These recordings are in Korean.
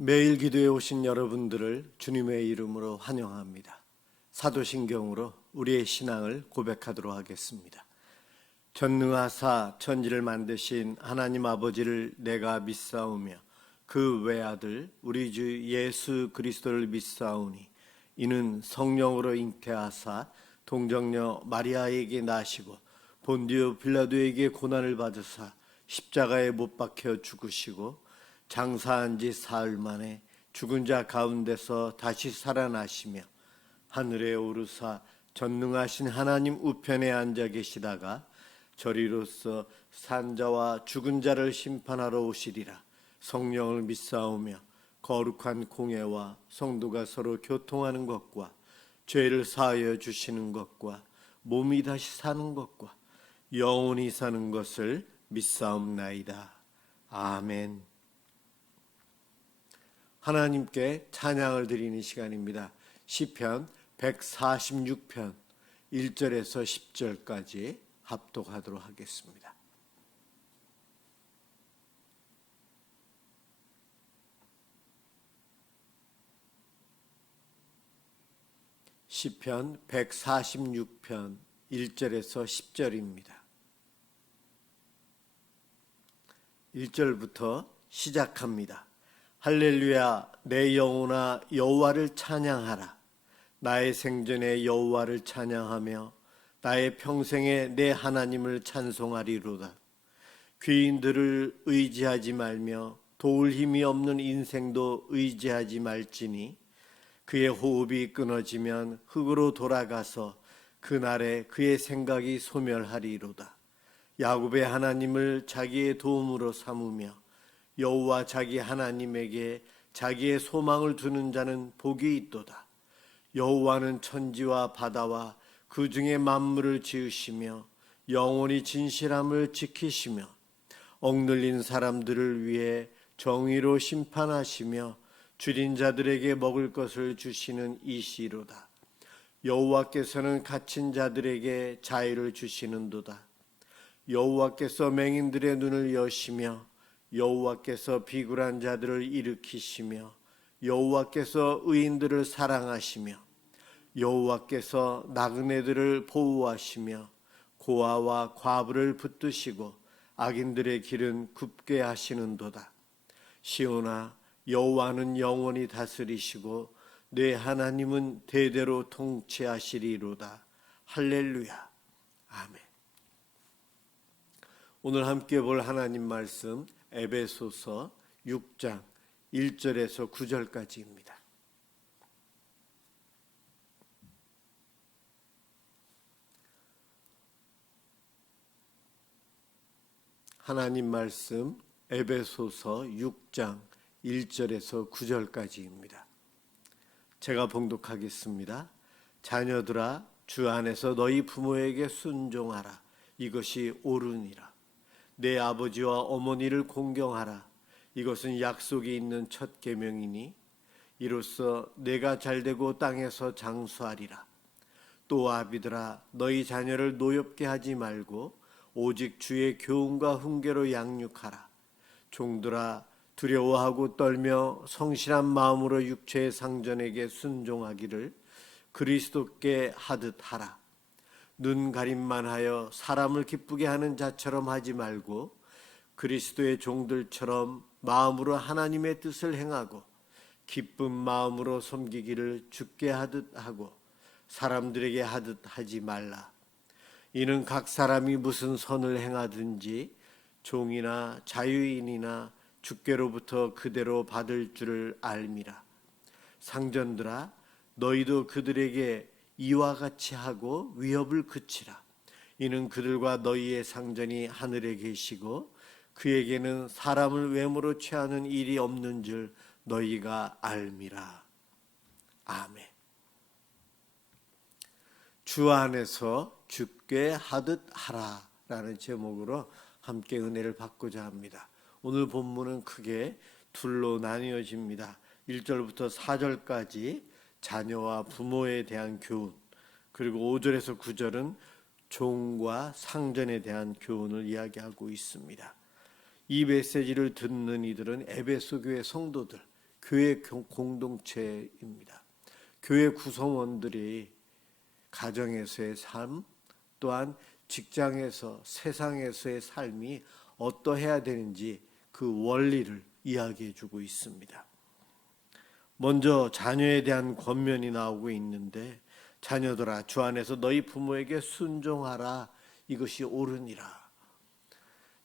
매일 기도에 오신 여러분들을 주님의 이름으로 환영합니다. 사도신경으로 우리의 신앙을 고백하도록 하겠습니다. 전능하사 천지를 만드신 하나님 아버지를 내가 믿사오며 그 외아들 우리 주 예수 그리스도를 믿사오니 이는 성령으로 잉태하사 동정녀 마리아에게 나시고 본디오 빌라도에게 고난을 받으사 십자가에 못 박혀 죽으시고 장사한 지 사흘 만에 죽은 자 가운데서 다시 살아나시며 하늘에 오르사 전능하신 하나님 우편에 앉아 계시다가 저리로서 산자와 죽은 자를 심판하러 오시리라. 성령을 믿사오며 거룩한 공예와 성도가 서로 교통하는 것과 죄를 사하여 주시는 것과 몸이 다시 사는 것과 영원히 사는 것을 믿사옵나이다. 아멘. 하나님께 찬양을 드리는 시간입니다. 시편 146편 1절에서 10절까지 합독하도록 하겠습니다. 시편 146편 1절에서 10절입니다. 1절부터 시작합니다. 할렐루야, 내 영혼아 여호와를 찬양하라. 나의 생전에 여호와를 찬양하며 나의 평생에 내 하나님을 찬송하리로다. 귀인들을 의지하지 말며 도울 힘이 없는 인생도 의지하지 말지니 그의 호흡이 끊어지면 흙으로 돌아가서 그날에 그의 생각이 소멸하리로다. 야곱의 하나님을 자기의 도움으로 삼으며 여호와 자기 하나님에게 자기의 소망을 두는 자는 복이 있도다. 여호와는 천지와 바다와 그 중에 만물을 지으시며 영원히 진실함을 지키시며 억눌린 사람들을 위해 정의로 심판하시며 줄인 자들에게 먹을 것을 주시는 이시로다. 여호와께서는 갇힌 자들에게 자유를 주시는도다. 여호와께서 맹인들의 눈을 여시며 여호와께서 비굴한 자들을 일으키시며 여호와께서 의인들을 사랑하시며 여호와께서 나그네들을 보호하시며 고아와 과부를 붙드시고 악인들의 길은 굽게 하시는도다. 시온아, 여호와는 영원히 다스리시고 내 하나님은 대대로 통치하시리로다. 할렐루야. 아멘. 오늘 함께 볼 하나님 말씀 에베소서 6장 1절에서 9절까지입니다. 하나님 말씀 에베소서 6장 1절에서 9절까지입니다. 제가 봉독하겠습니다. 자녀들아, 주 안에서 너희 부모에게 순종하라. 이것이 옳으니라. 내 아버지와 어머니를 공경하라. 이것은 약속이 있는 첫 계명이니 이로써 내가 잘되고 땅에서 장수하리라. 또 아비들아, 너희 자녀를 노엽게 하지 말고 오직 주의 교훈과 훈계로 양육하라. 종들아, 두려워하고 떨며 성실한 마음으로 육체의 상전에게 순종하기를 그리스도께 하듯 하라. 눈 가림만 하여 사람을 기쁘게 하는 자처럼 하지 말고 그리스도의 종들처럼 마음으로 하나님의 뜻을 행하고 기쁜 마음으로 섬기기를 주께 하듯 하고 사람들에게 하듯 하지 말라. 이는 각 사람이 무슨 선을 행하든지 종이나 자유인이나 주께로부터 그대로 받을 줄을 알미라. 상전들아, 너희도 그들에게 이와 같이 하고 위협을 그치라. 이는 그들과 너희의 상전이 하늘에 계시고 그에게는 사람을 외모로 취하는 일이 없는 줄 너희가 알미라. 아멘. 주 안에서 주께 하듯 하라 라는 제목으로 함께 은혜를 받고자 합니다. 오늘 본문은 크게 둘로 나뉘어집니다. 1절부터 4절까지 자녀와 부모에 대한 교훈, 그리고 5절에서 9절은 종과 상전에 대한 교훈을 이야기하고 있습니다. 이 메시지를 듣는 이들은 에베소 교회 성도들, 교회 공동체입니다. 교회 구성원들이 가정에서의 삶, 또한 직장에서 세상에서의 삶이 어떠해야 되는지 그 원리를 이야기해 주고 있습니다. 먼저 자녀에 대한 권면이 나오고 있는데, 자녀들아 주 안에서 너희 부모에게 순종하라, 이것이 옳으니라.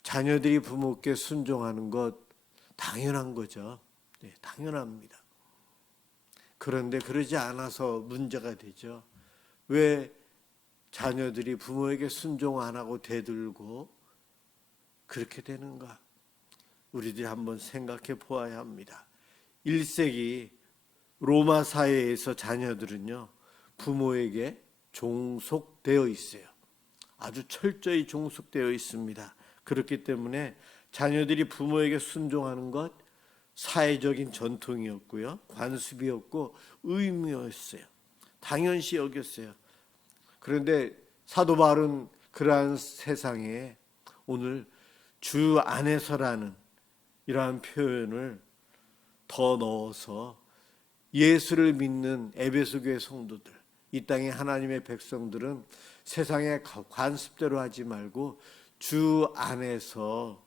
자녀들이 부모께 순종하는 것 당연한 거죠. 네, 당연합니다. 그런데 그러지 않아서 문제가 되죠. 왜 자녀들이 부모에게 순종 안 하고 대들고 그렇게 되는가? 우리들이 한번 생각해 보아야 합니다. 1세기 로마 사회에서 자녀들은요, 부모에게 종속되어 있어요. 아주 철저히 종속되어 있습니다. 그렇기 때문에 자녀들이 부모에게 순종하는 것 사회적인 전통이었고요, 관습이었고 의무였어요. 당연시 여겼어요. 그런데 사도 바울은 그러한 세상에 오늘 주 안에서라는 이러한 표현을 더 넣어서 예수를 믿는 에베소 교회 성도들, 이 땅의 하나님의 백성들은 세상의 관습대로 하지 말고 주 안에서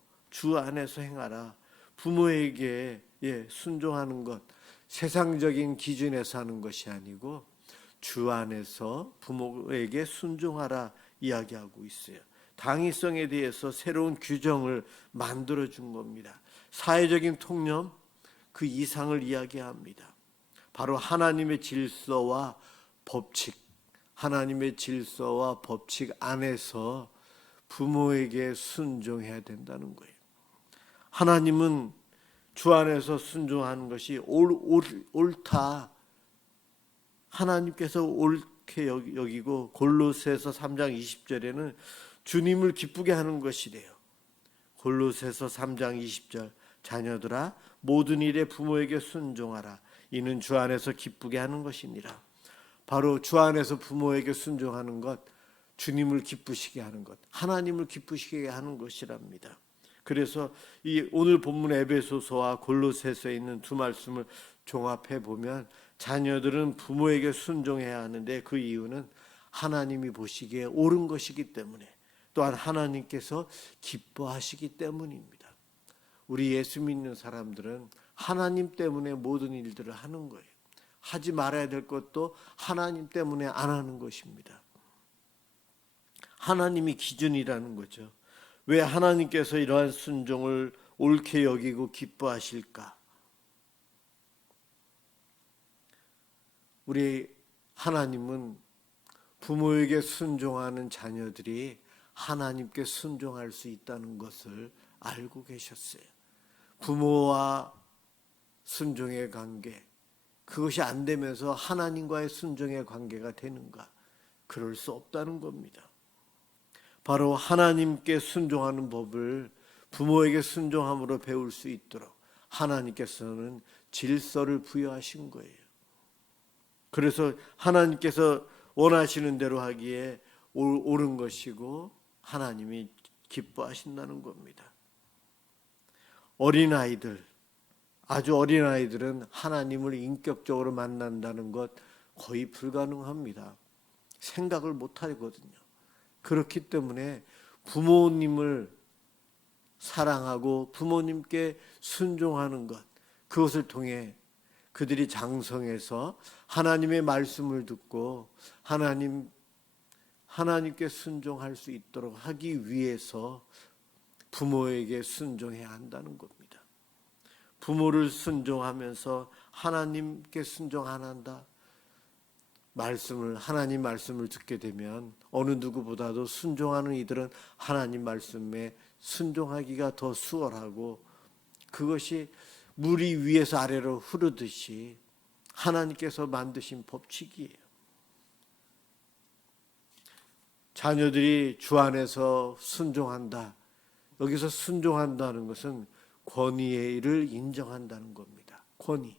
행하라. 부모에게 순종하는 것, 세상적인 기준에서 하는 것이 아니고 주 안에서 부모에게 순종하라 이야기하고 있어요. 당위성에 대해서 새로운 규정을 만들어 준 겁니다. 사회적인 통념 그 이상을 이야기합니다. 바로 하나님의 질서와 법칙, 하나님의 질서와 법칙 안에서 부모에게 순종해야 된다는 거예요. 하나님은 주 안에서 순종하는 것이 옳다. 하나님께서 옳게 여기고, 골로새서 3장 20절에는 주님을 기쁘게 하는 것이래요. 골로새서 3장 20절, 자녀들아 모든 일에 부모에게 순종하라. 이는 주 안에서 기쁘게 하는 것이니라. 바로 주 안에서 부모에게 순종하는 것, 주님을 기쁘시게 하는 것, 하나님을 기쁘시게 하는 것이랍니다. 그래서 이 오늘 본문 에베소서와 골로새서에 있는 두 말씀을 종합해 보면, 자녀들은 부모에게 순종해야 하는데 그 이유는 하나님이 보시기에 옳은 것이기 때문에, 또한 하나님께서 기뻐하시기 때문입니다. 우리 예수 믿는 사람들은 하나님 때문에 모든 일들을 하는 거예요. 하지 말아야 될 것도 하나님 때문에 안 하는 것입니다. 하나님이 기준이라는 거죠. 왜 하나님께서 이러한 순종을 옳게 여기고 기뻐하실까? 우리 하나님은 부모에게 순종하는 자녀들이 하나님께 순종할 수 있다는 것을 알고 계셨어요. 부모와 순종의 관계, 그것이 안 되면서 하나님과의 순종의 관계가 되는가? 그럴 수 없다는 겁니다. 바로 하나님께 순종하는 법을 부모에게 순종함으로 배울 수 있도록 하나님께서는 질서를 부여하신 거예요. 그래서 하나님께서 원하시는 대로 하기에 옳은 것이고 하나님이 기뻐하신다는 겁니다. 어린아이들, 아주 어린아이들은 하나님을 인격적으로 만난다는 것 거의 불가능합니다. 생각을 못 하거든요. 그렇기 때문에 부모님을 사랑하고 부모님께 순종하는 것, 그것을 통해 그들이 장성해서 하나님의 말씀을 듣고 하나님께 순종할 수 있도록 하기 위해서 부모에게 순종해야 한다는 겁니다. 부모를 순종하면서 하나님께 순종 안 한다. 하나님 말씀을 듣게 되면 어느 누구보다도 순종하는 이들은 하나님 말씀에 순종하기가 더 수월하고, 그것이 물이 위에서 아래로 흐르듯이 하나님께서 만드신 법칙이에요. 자녀들이 주 안에서 순종한다. 여기서 순종한다는 것은 권위를 인정한다는 겁니다. 권위.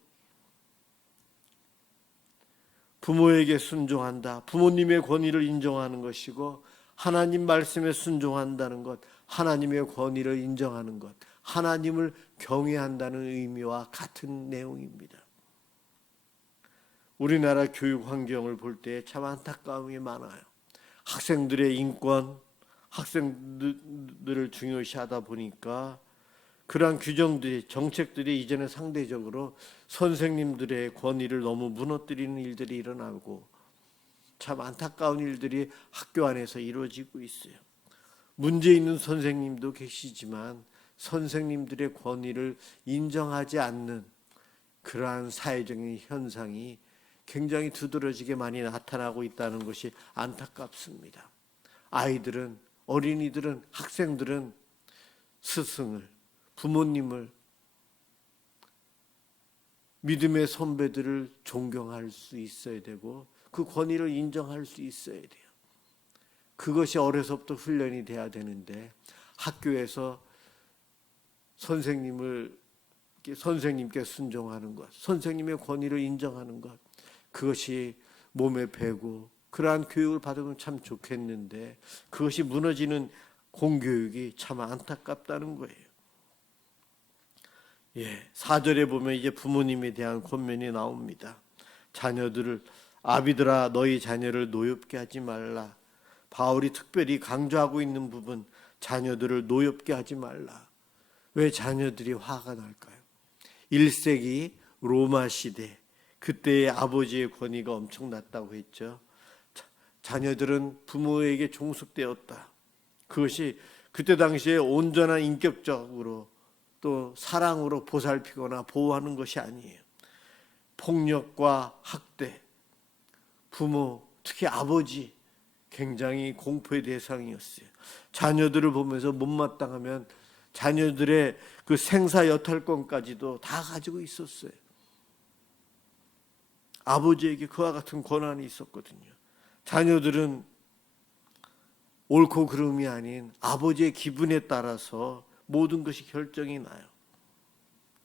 부모에게 순종한다. 부모님의 권위를 인정하는 것이고, 하나님 말씀에 순종한다는 것, 하나님의 권위를 인정하는 것, 하나님을 경외한다는 의미와 같은 내용입니다. 우리나라 교육 환경을 볼 때 참 안타까움이 많아요. 학생들의 인권, 학생들을 중요시하다 보니까 그러한 규정들이, 정책들이 이제는 상대적으로 선생님들의 권위를 너무 무너뜨리는 일들이 일어나고 참 안타까운 일들이 학교 안에서 이루어지고 있어요. 문제 있는 선생님도 계시지만 선생님들의 권위를 인정하지 않는 그러한 사회적인 현상이 굉장히 두드러지게 많이 나타나고 있다는 것이 안타깝습니다. 아이들은, 어린이들은, 학생들은 스승을, 부모님을, 믿음의 선배들을 존경할 수 있어야 되고 그 권위를 인정할 수 있어야 돼요. 그것이 어려서부터 훈련이 돼야 되는데 학교에서 선생님께 순종하는 것, 선생님의 권위를 인정하는 것, 그것이 몸에 배고 그러한 교육을 받으면 참 좋겠는데 그것이 무너지는 공교육이 참 안타깝다는 거예요. 4절에 보면 이제 부모님에 대한 권면이 나옵니다. 자녀들을, 아비들아 너희 자녀를 노엽게 하지 말라. 바울이 특별히 강조하고 있는 부분, 자녀들을 노엽게 하지 말라. 왜 자녀들이 화가 날까요? 1세기 로마 시대, 그때의 아버지의 권위가 엄청났다고 했죠. 자녀들은 부모에게 종속되었다. 그것이 그때 당시에 온전한 인격적으로 또 사랑으로 보살피거나 보호하는 것이 아니에요. 폭력과 학대, 부모, 특히 아버지 굉장히 공포의 대상이었어요. 자녀들을 보면서 못마땅하면 자녀들의 그 생사 여탈권까지도 다 가지고 있었어요. 아버지에게 그와 같은 권한이 있었거든요. 자녀들은 옳고 그름이 아닌 아버지의 기분에 따라서 모든 것이 결정이 나요.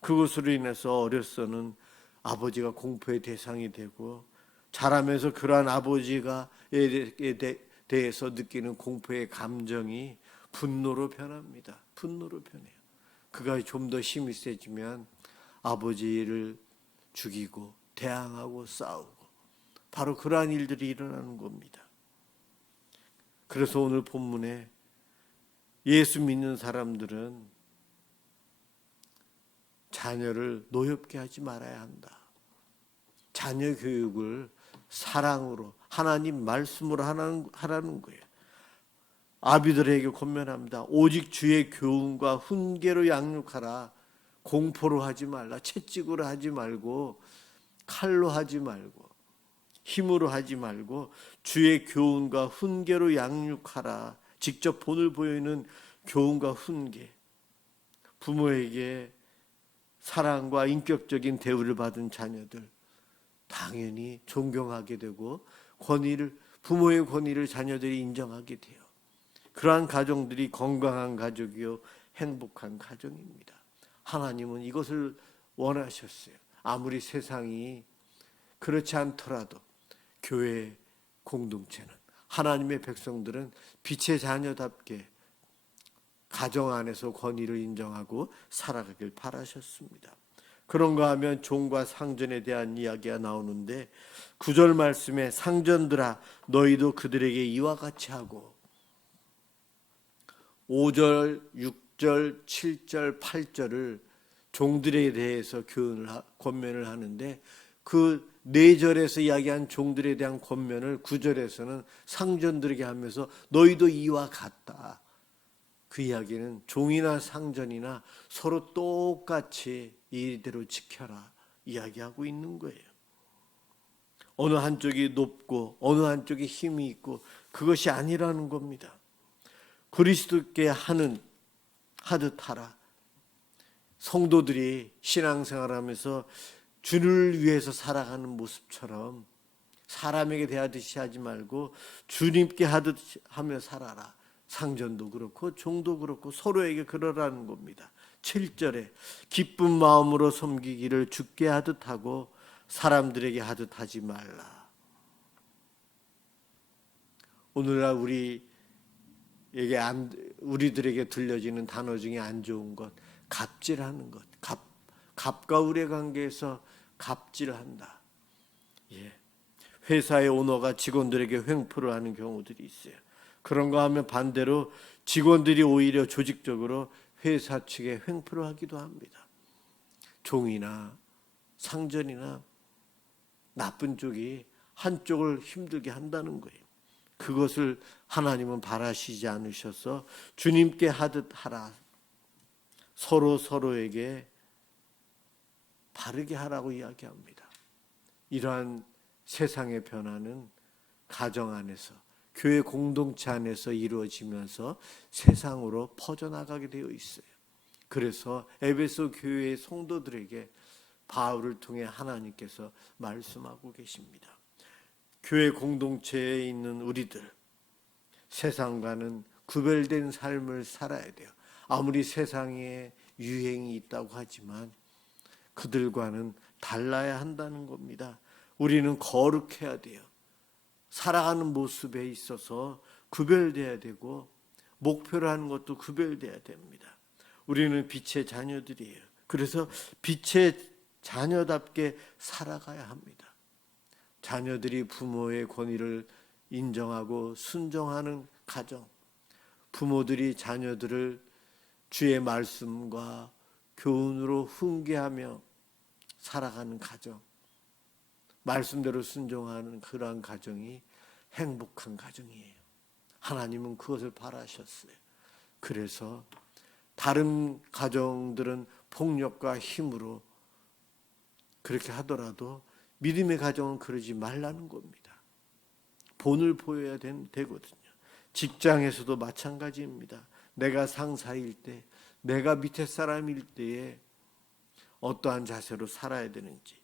그것으로 인해서 어려서는 아버지가 공포의 대상이 되고 자라면서 그러한 아버지가에 대해서 느끼는 공포의 감정이 분노로 변합니다. 분노로 변해요. 그가 좀 더 힘이 세지면 아버지를 죽이고 대항하고 싸우고 바로 그러한 일들이 일어나는 겁니다. 그래서 오늘 본문에 예수 믿는 사람들은 자녀를 노엽게 하지 말아야 한다. 자녀 교육을 사랑으로 하나님 말씀으로 하라는 거예요. 아비들에게 권면합니다. 오직 주의 교훈과 훈계로 양육하라. 공포로 하지 말라. 채찍으로 하지 말고 칼로 하지 말고 힘으로 하지 말고 주의 교훈과 훈계로 양육하라. 직접 본을 보이는 교훈과 훈계. 부모에게 사랑과 인격적인 대우를 받은 자녀들 당연히 존경하게 되고 부모의 권위를 자녀들이 인정하게 돼요. 그러한 가정들이 건강한 가족이요 행복한 가정입니다. 하나님은 이것을 원하셨어요. 아무리 세상이 그렇지 않더라도 교회 공동체는, 하나님의 백성들은 빛의 자녀답게 가정 안에서 권위를 인정하고 살아가길 바라셨습니다. 그런가 하면 종과 상전에 대한 이야기가 나오는데 9절 말씀에 상전들아 너희도 그들에게 이와 같이 하고 5절, 6절, 7절, 8절을 종들에 대해서 권면을 하는데 그 4절에서 이야기한 종들에 대한 권면을 9절에서는 상전들에게 하면서 너희도 이와 같다. 그 이야기는 종이나 상전이나 서로 똑같이 이대로 지켜라 이야기하고 있는 거예요. 어느 한쪽이 높고 어느 한쪽이 힘이 있고 그것이 아니라는 겁니다. 그리스도께 하듯 하라. 성도들이 신앙생활하면서 주를 위해서 살아가는 모습처럼 사람에게 대하듯이 하지 말고 주님께 하듯 하며 살아라. 상전도 그렇고 종도 그렇고 서로에게 그러라는 겁니다. 7절에 기쁜 마음으로 섬기기를 주께 하듯 하고 사람들에게 하듯 하지 말라. 오늘날 우리들에게 들려지는 단어 중에 안 좋은 것, 갑질하는 것, 갑과 을의 관계에서 갑질한다. 예. 회사의 오너가 직원들에게 횡포를 하는 경우들이 있어요. 그런 거 하면 반대로 직원들이 오히려 조직적으로 회사 측에 횡포를 하기도 합니다. 종이나 상전이나 나쁜 쪽이 한쪽을 힘들게 한다는 거예요. 그것을 하나님은 바라시지 않으셔서 주님께 하듯 하라. 서로에게 바르게 하라고 이야기합니다. 이러한 세상의 변화는 가정 안에서, 교회 공동체 안에서 이루어지면서 세상으로 퍼져나가게 되어 있어요. 그래서 에베소 교회의 성도들에게 바울을 통해 하나님께서 말씀하고 계십니다. 교회 공동체에 있는 우리들, 세상과는 구별된 삶을 살아야 돼요. 아무리 세상에 유행이 있다고 하지만 그들과는 달라야 한다는 겁니다. 우리는 거룩해야 돼요. 살아가는 모습에 있어서 구별돼야 되고 목표로 하는 것도 구별돼야 됩니다. 우리는 빛의 자녀들이에요. 그래서 빛의 자녀답게 살아가야 합니다. 자녀들이 부모의 권위를 인정하고 순종하는 가정, 부모들이 자녀들을 주의 말씀과 교훈으로 훈계하며 살아가는 가정, 말씀대로 순종하는 그러한 가정이 행복한 가정이에요. 하나님은 그것을 바라셨어요. 그래서 다른 가정들은 폭력과 힘으로 그렇게 하더라도 믿음의 가정은 그러지 말라는 겁니다. 본을 보여야 되거든요. 직장에서도 마찬가지입니다. 내가 상사일 때, 내가 밑에 사람일 때에 어떠한 자세로 살아야 되는지,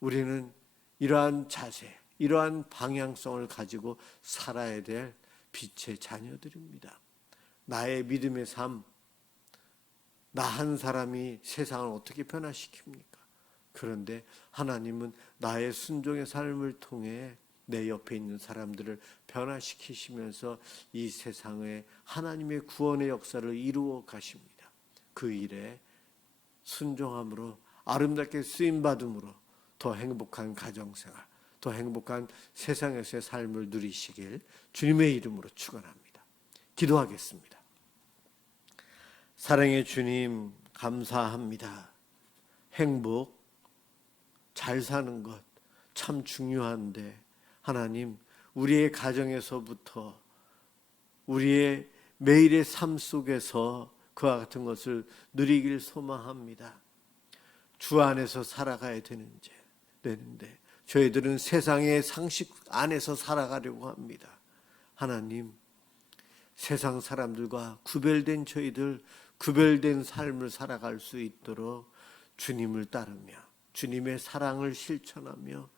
우리는 이러한 자세, 이러한 방향성을 가지고 살아야 될 빛의 자녀들입니다. 나의 믿음의 삶, 나 한 사람이 세상을 어떻게 변화시킵니까? 그런데 하나님은 나의 순종의 삶을 통해 내 옆에 있는 사람들을 변화시키시면서 이 세상에 하나님의 구원의 역사를 이루어 가십니다. 그 일에 순종함으로 아름답게 쓰임받음으로 더 행복한 가정생활, 더 행복한 세상에서의 삶을 누리시길 주님의 이름으로 축원합니다. 기도하겠습니다. 사랑의 주님, 감사합니다. 행복, 잘 사는 것 참 중요한데 하나님, 우리의 가정에서부터 우리의 매일의 삶 속에서 그와 같은 것을 누리길 소망합니다. 주 안에서 살아가야 되는데 저희들은 세상의 상식 안에서 살아가려고 합니다. 하나님, 세상 사람들과 구별된 저희들, 구별된 삶을 살아갈 수 있도록 주님을 따르며 주님의 사랑을 실천하며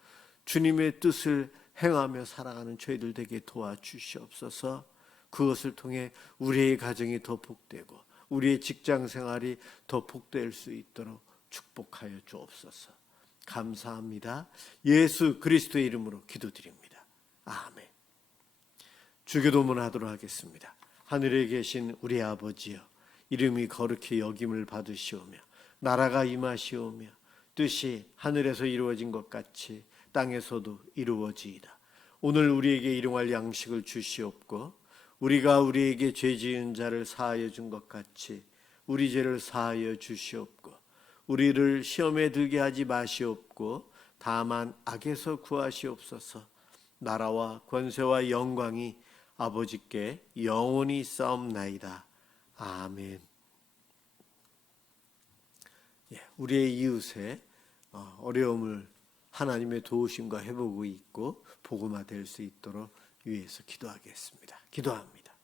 주님의 뜻을 행하며 살아가는 저희들 되게 도와주시옵소서. 그것을 통해 우리의 가정이 더 복되고 우리의 직장 생활이 더 복될 수 있도록 축복하여 주옵소서. 감사합니다. 예수 그리스도의 이름으로 기도드립니다. 아멘. 주기도문 하도록 하겠습니다. 하늘에 계신 우리 아버지여, 이름이 거룩히 여김을 받으시오며 나라가 임하시오며 뜻이 하늘에서 이루어진 것 같이 땅에서도 이루어지이다. 오늘 우리에게 일용할 양식을 주시옵고 우리가 우리에게 죄 지은 자를 사하여 준 것 같이 우리 죄를 사하여 주시옵고 우리를 시험에 들게 하지 마시옵고 다만 악에서 구하시옵소서. 나라와 권세와 영광이 아버지께 영원히 싸움나이다. 아멘. 우리의 이웃의 어려움을 하나님의 도우심과 회복이 있고 복음화 될 수 있도록 위해서 기도하겠습니다. 기도합니다.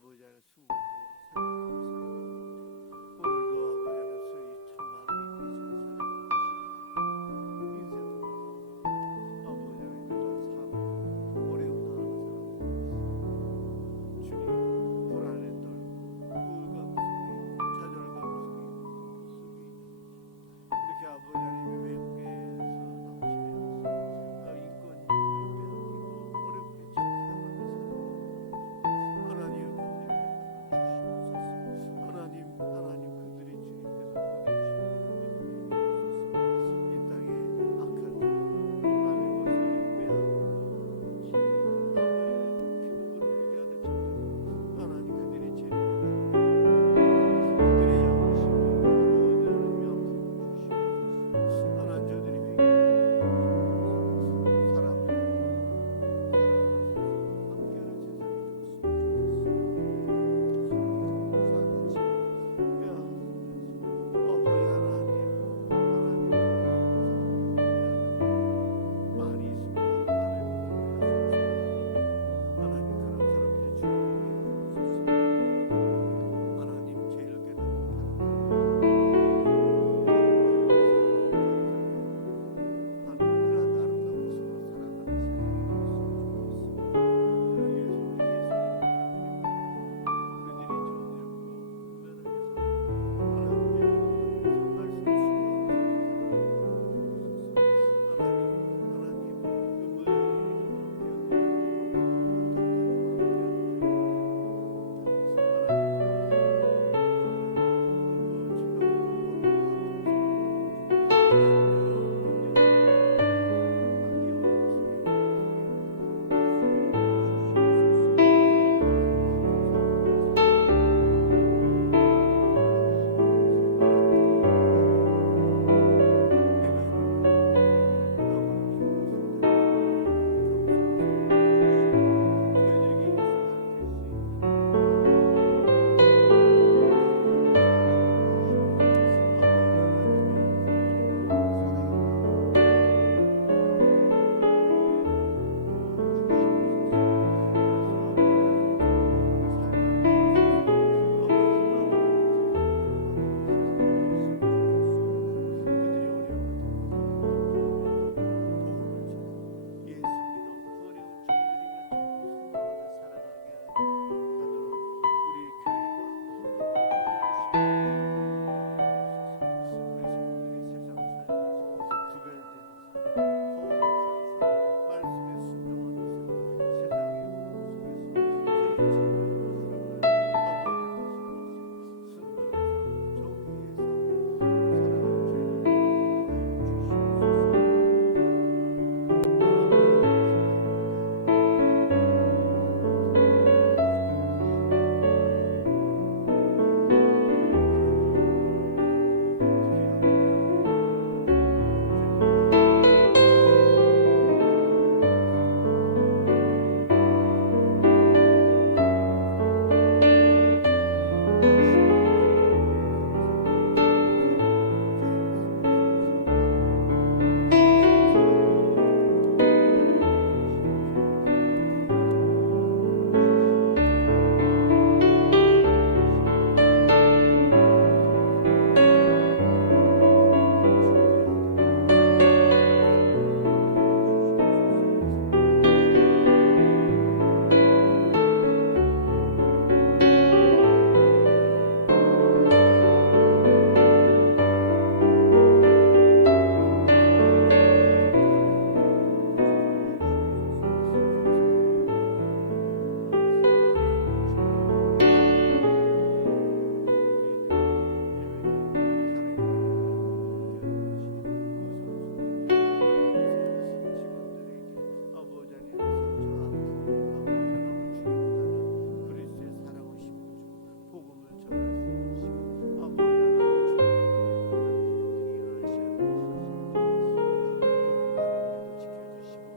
아버지 안에 숨기고 생각하고 살아가는 오늘도 아버지 안에서 이 참 마음이 되시는 사랑하는 인생을 아버지 안에 그런 삶 어려움 당하는 사람들 주님 불안에 떨고 우울감 속에 좌절감 속에 이렇게 아버지 하나님 외국에서 넘치면서 인권을 빼앗기고 어렵게 착해나가면서 하나님 주시옵소서. 하나님 그들이 주님께서 보내주신 이 땅에 악한 남의 것을 빼앗고 남의 피눈물 흘리게 하는 자들 하나님 그들의 죄를 그들의 양심을 보호하는 명성을 주시옵소서. 하나님 저들이 회개하는 사랑을 함께하는 세상이 줬으면 좋겠습니다. 어머니 하나님 많이 있습니다. 하나님 그런 사람들의 주님이 되옵소서. 하나님 죄를 깨닫는 하나님 그런 아름다운 모습으로 살아가는 세상이 되었으면 좋겠습니다.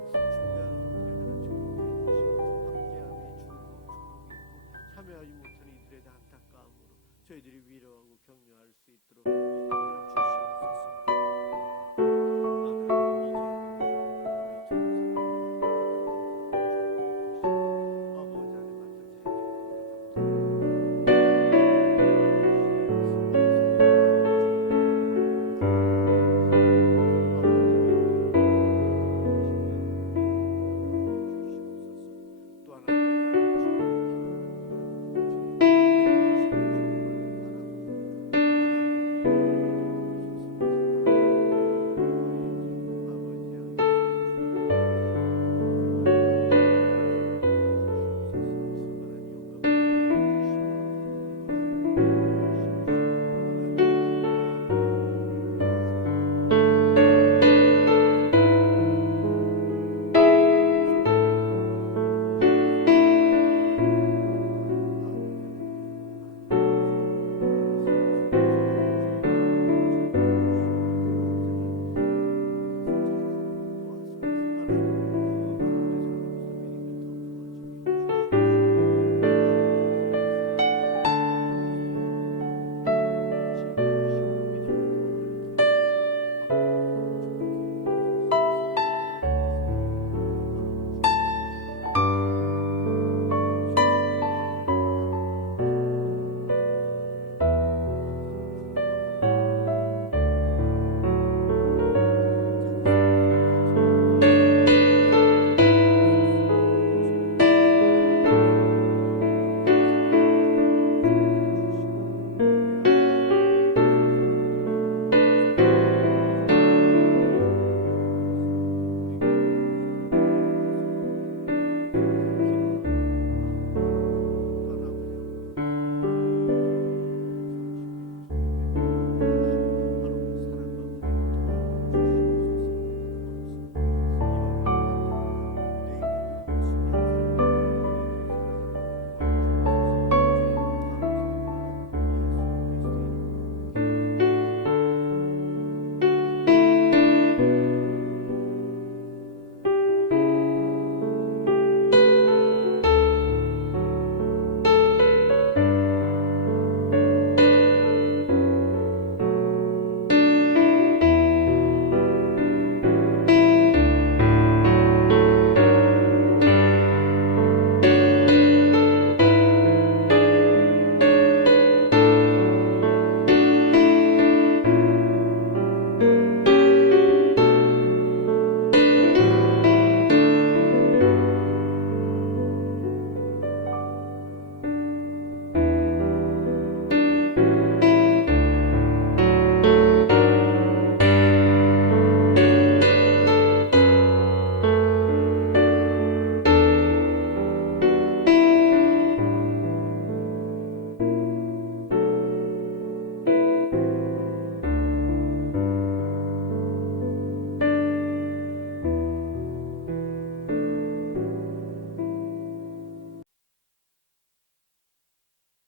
그들이 정의롭고 분명하게 하나님께 말씀 참여하지 못하는 이들에 대한 안타까움으로 저희들이 위로하고 격려할 수 있도록